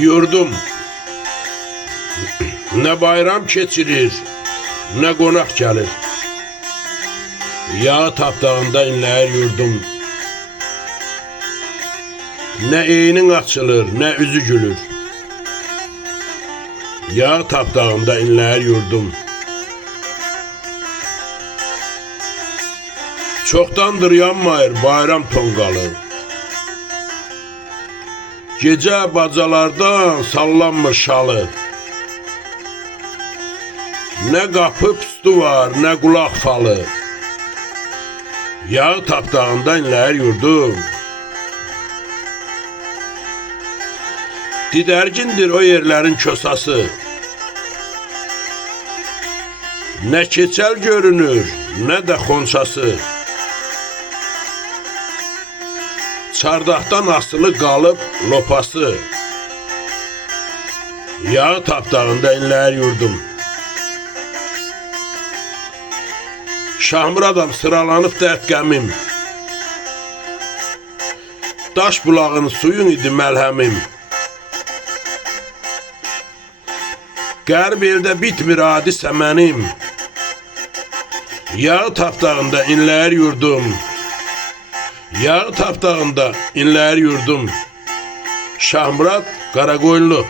Yurdum ne bayram keçirir, ne qonaq gəlir. Yağ tapdağında inləyir yurdum. Ne eynin açılır, ne üzü gülür. Yağ tapdağında inləyir yurdum. Çoxdandır yanmayır bayram tonqalı. Gecə bacalardan sallanmır şalı. Ne qapı pustu var, ne qulaq falı. Yağ tapdağında inləyir yurdum. Didərgindir o yerlərin kösası. Ne keçəl görünür, ne de xonçası. Çardaqdan asılı qalıb lopası. Yağ tapdağında inləyir yurdum. Şahmıradam sıralanıb dərd qəmim. Daş bulağın suyun idi məlhəmim. Qərb eldə bitmir adi səmənim. Yağ tapdağında inləyir yurdum. Yağ tapdağında inləyir yurdum. Şahmurad Qaraqoyunlu.